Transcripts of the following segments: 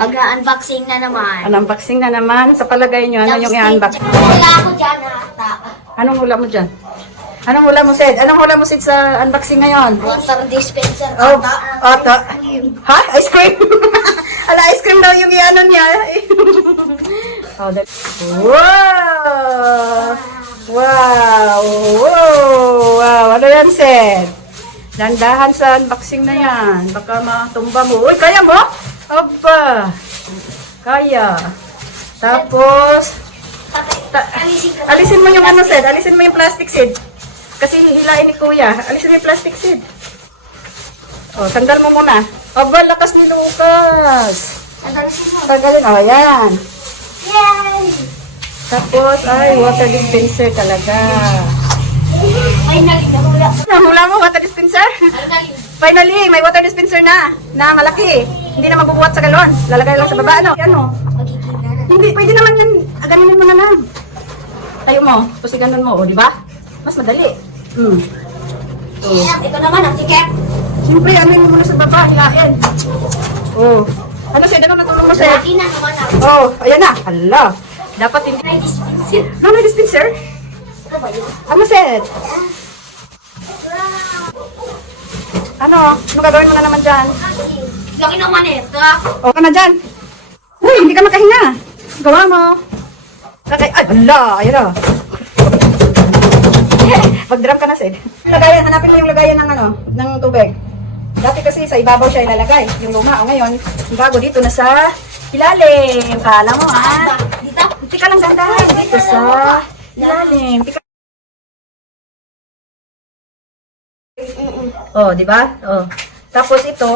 Mag-unboxing na naman. Unboxing na naman. Sa palagay nyo, ano yung i-unbox? Wala ako dyan ata. Anong hula mo dyan? Anong hula mo, Sid? Anong hula mo, Sid, sa unboxing ngayon? Water dispenser. Oh, ata. Ha? Ice cream? Ala, ice cream daw yung i-ano niya. Oh, wow! Wow! Wow! Ano yan, Sid? Dandahan sa unboxing na yan. Baka matumba mo. Uy, kaya mo? Aba! Kaya. Tapos, alisin mo yung ano, Sid. Alisin mo yung plastic, Sid. Kasi hilain ni Kuya. Alisin mo yung plastic, Sid. Oh, sandal mo muna. Aba, lakas ni Lucas. Tagalin. Oh, yan. Yay! Tapos, ay, water dispenser talaga. Finally, nahula. Nahula mo, water dispenser? Finally, may water dispenser na malaki. Hindi na mabubuhat sa galon. Lalagay lang sa baba, ano? Yan, oh. Hindi, pwede naman yan. Ganinin mo na lang. Tayo mo, kasi ganun mo, oh, di ba? Mas madali. Ito naman, ang sikip. Siyempre, amin mo muna sa baba, hilain. Oh. Ano, Sed? Ano natulong mo, Sed? Laki na naman ako. Oh, ayan na. Hala. Dapat hindi. May dispenser. No, may dispenser? Ano ba yun? Ano, Sed? Ano? Ano gagawin mo na naman dyan? Laki naman ito. O ka na dyan. Uy, hindi ka makahinga. Gawa mo. Ay, hala. Ayan na. Mag-drum ka na, Sid. Lagayan, hanapin mo yung lagayan ng ano, ng tubig. Dati kasi sa ibabaw siya ilalagay, yung luma. O ngayon, yung bago dito na sa ilalim. Kala mo, ha? Dito? Hindi ka lang dandahan. Dito sa ilalim. Oh, di ba? Oh. Tapos ito,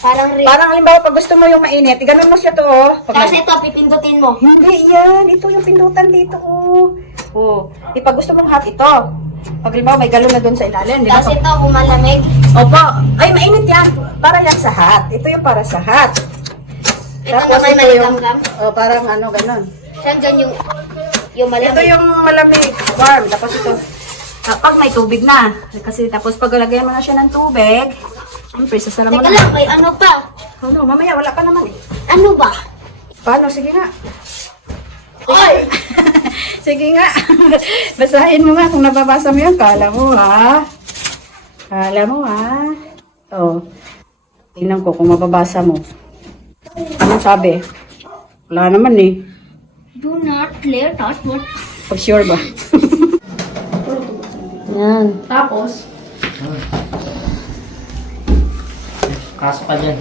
Parang rin. parang halimbawa pag gusto mo yung mainit, ganun mo siya to, oh. Tapos ito, pipindutin mo. Hindi yan. Ito yung pindutan dito, oh. Oh. Di pag gusto mong hot ito. Pag halimbawa may galon na doon sa ilalim, di ba? Tapos ito, humalamig. Opo. Ay, mainit yan. Para yan sa hot. Ito yung para sa hot. Ito naman maligamgam. Oh, parang ano, ganun. Saan dyan yung malamig? Ito yung malamig, warm. Tapos ito, pag may tubig na. Kasi tapos pag lagyan mo na siya ng tubig, siyempre, sasalam mo Teka na. lang, may ano pa? Ano, mamaya, wala pa naman eh. Ano ba? Paano? Sige nga. Ay! Sige nga. Basahin mo nga kung nababasa mo yun. Kala mo ha. Kala mo ha. Oh. Tingnan ko kung mababasa mo. Anong sabi? Wala naman eh. Do not clear that one. For sure ba? Yan. Tapos? Kaso pa dyan.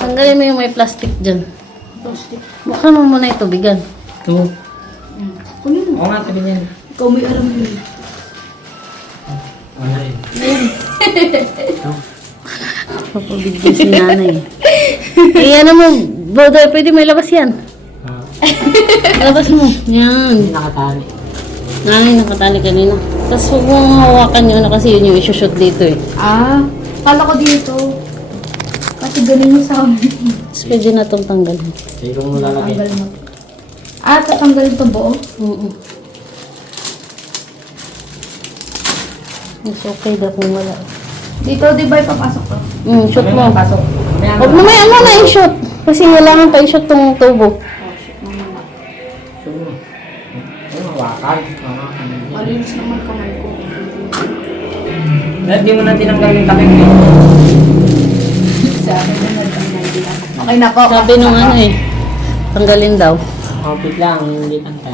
Tanggalin mo yung may plastic dyan. Plastic. Buksan mo muna yung tubigan. Ito. Oo nga, tabi niyan. Ikaw may alam yun. Ano rin. Papabigyan si nanay. Eh, ano mo, brother, pwede may labas yan. Labas mo. Hindi Yan. nakatali. Nanay, nakatali kanina. Tapos huwag mong hawakan yun kasi yun yung isushoot dito eh. Ah, kala ko dito. Kasi ganun yung sa amin. Tapos pwede na itong tanggalin. Hindi ko mo lalagay. Tanggal mo. Ah, tatanggalin ito buo? Oo. It's okay daw kung wala. Dito, di ba ipapasok to? Shoot mo. Pasok. Huwag mo may ano na i-shoot. Kasi kailangan pa i-shoot tong tubo. Ano, hawakan. Malinis naman kamay ko. Dahil di mo na tinanggal yung takip eh. Sa akin naman ang nandiyan. Okay na po. Sabi nung ano eh, tanggalin daw. Kapit lang, hindi tanggal.